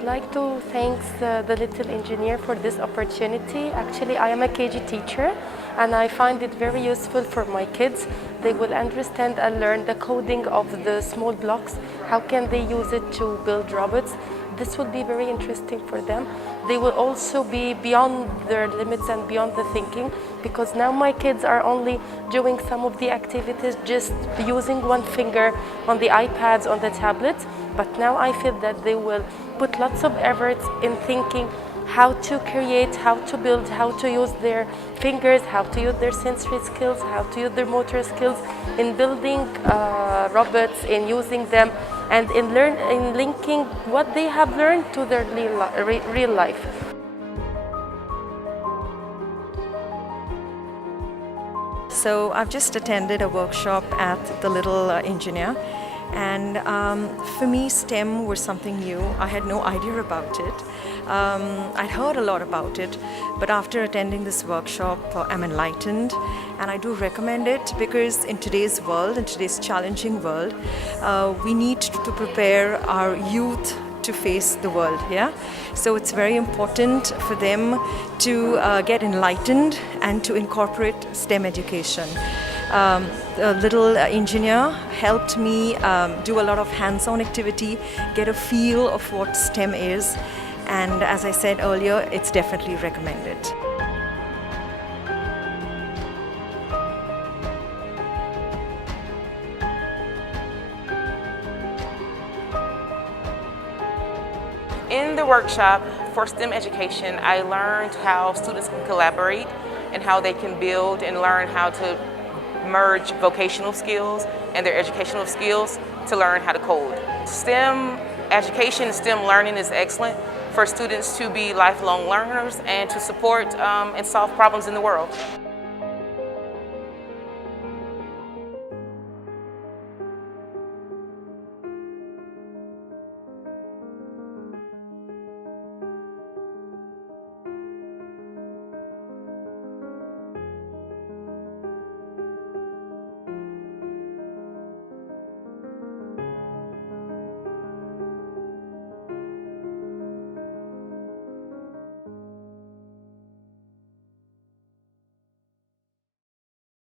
would like to thank the Little Engineer for this opportunity. Actually, I am a KG teacher and I find it very useful for my kids. They will understand and learn the coding of the small blocks. How can they use it to build robots? This will be very interesting for them. They will also be beyond their limits and beyond the thinking, because now my kids are only doing some of the activities just using one finger on the iPads, on the tablets. But now I feel that they will put lots of efforts in thinking how to create, how to build, how to use their fingers, how to use their sensory skills, how to use their motor skills in building robots, in using them, and in linking what they have learned to their real life. So I've just attended a workshop at the Little Engineer, and for me STEM was something new. I had no idea about it. I'd heard a lot about it, but after attending this workshop I'm enlightened, and I do recommend it because in today's world, in today's challenging world, we need to prepare our youth to face the world. So it's very important for them to get enlightened and to incorporate STEM education. The Little Engineer helped me do a lot of hands-on activity, get a feel of what STEM is, and as I said earlier, it's definitely recommended. In the workshop for STEM education, I learned how students can collaborate and how they can build and learn how to merge vocational skills and their educational skills to learn how to code. STEM education, STEM learning is excellent for students to be lifelong learners and to support and solve problems in the world.